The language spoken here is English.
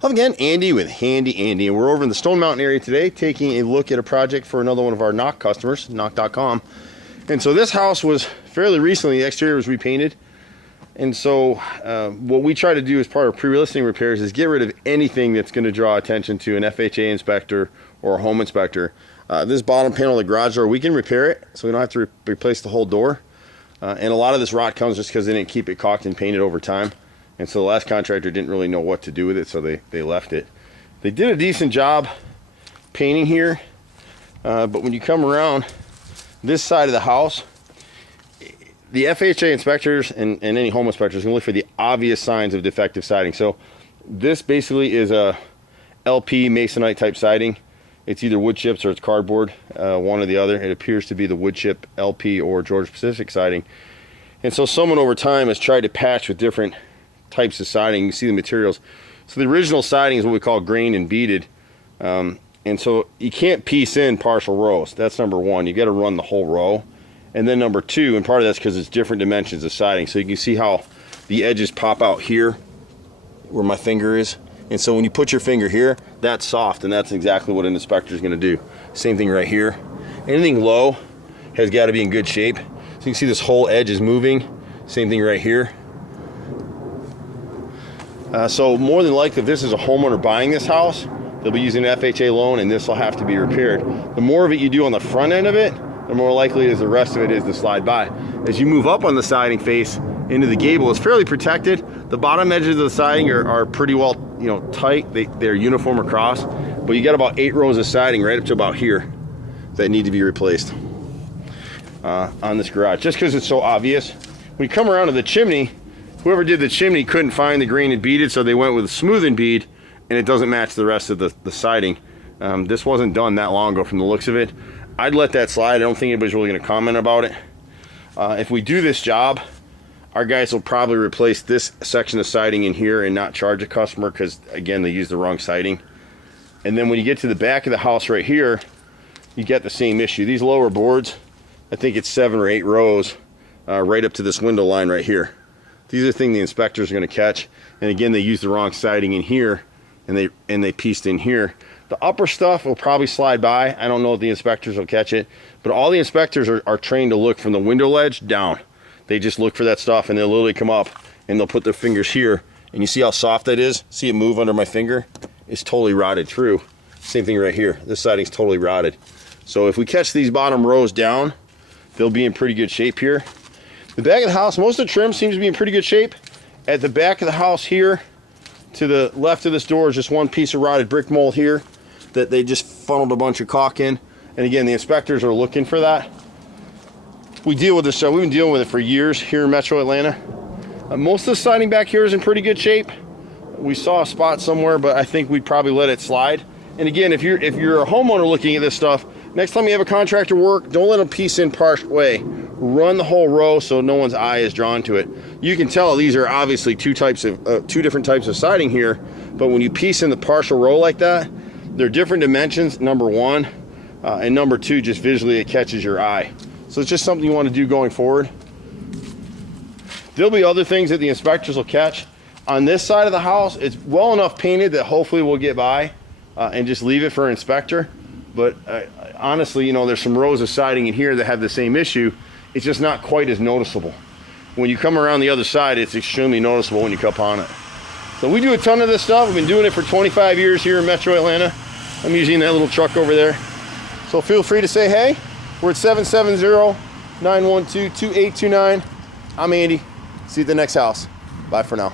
Hello again, Andy with Handy Andy, and we're over in the Stone Mountain area today taking a look at a project for another one of our knock customers, knock.com. And so this house was fairly recently, the exterior was repainted. And so what we try to do as part of pre-listing repairs is get rid of anything that's going to draw attention to an FHA inspector or a home inspector. This bottom panel of the garage door, we can repair it, so we don't have to replace the whole door. And a lot of this rot comes just because they didn't keep it caulked and painted over time. And so the last contractor didn't really know what to do with it, so they left it. They did a decent job painting here, but when you come around this side of the house, the FHA inspectors and any home inspectors can look for the obvious signs of defective siding. So this basically is a LP masonite type siding. It's either wood chips or it's cardboard, one or the other. It appears to be the wood chip LP or Georgia Pacific siding. And so someone over time has tried to patch with different types of siding. You can see the materials. So the original siding is what we call grained and beaded. And so you can't piece in partial rows. That's number one. You got to run the whole row. And then number two, and part of that's because it's different dimensions of siding. So you can see how the edges pop out here where my finger is. And so when you put your finger here, that's soft, and that's exactly what an inspector is going to do. Same thing right here. Anything low has got to be in good shape. So you can see this whole edge is moving. Same thing right here. So more than likely, if this is a homeowner buying this house, they'll be using an FHA loan, and this will have to be repaired. The more of it you do on the front end of it, the more likely is the rest of it is to slide by. As you move up on the siding face into the gable, it's fairly protected. The bottom edges of the siding are pretty well, tight. They're uniform across, but you got about 8 rows of siding right up to about here that need to be replaced on this garage, just because it's so obvious. When you come around to the chimney, whoever did the chimney couldn't find the grain and beaded, so they went with a smooth and bead, and it doesn't match the rest of the siding. This wasn't done that long ago from the looks of it. I'd let that slide. I don't think anybody's really going to comment about it. If we do this job, our guys will probably replace this section of siding in here and not charge a customer because, again, they used the wrong siding. And then when you get to the back of the house right here, you get the same issue. These lower boards, I think it's 7 or 8 rows right up to this window line right here. These are the things the inspectors are going to catch. And again, they used the wrong siding in here, and they pieced in here. The upper stuff will probably slide by. I don't know if the inspectors will catch it, but all the inspectors are trained to look from the window ledge down. They just look for that stuff, and they'll literally come up and they'll put their fingers here, and you see how soft that is? See it move under my finger? It's totally rotted through. Same thing right here. This siding's totally rotted. So if we catch these bottom rows down, they'll be in pretty good shape here. The back of the house, most of the trim seems to be in pretty good shape. At the back of the house here, to the left of this door is just one piece of rotted brick mold here that they just funneled a bunch of caulk in. And again, the inspectors are looking for that. We deal with this, we've been dealing with it for years here in Metro Atlanta. Most of the siding back here is in pretty good shape. We saw a spot somewhere, but I think we'd probably let it slide. And again, if you're a homeowner looking at this stuff, next time you have a contractor work, don't let them piece in partial way. Run the whole row so no one's eye is drawn to it. You can tell these are obviously two different types of siding here, but when you piece in the partial row like that, they're different dimensions, number one, and number two, just visually it catches your eye. So it's just something you want to do going forward. There'll be other things that the inspectors will catch. On this side of the house, it's well enough painted that hopefully we'll get by and just leave it for an inspector. But honestly, there's some rows of siding in here that have the same issue. It's just not quite as noticeable. When you come around the other side, it's extremely noticeable when you come on it. So we do a ton of this stuff. We've been doing it for 25 years here in Metro Atlanta. I'm using that little truck over there. So feel free to say hey. We're at 770-912-2829. I'm Andy. See you at the next house. Bye for now.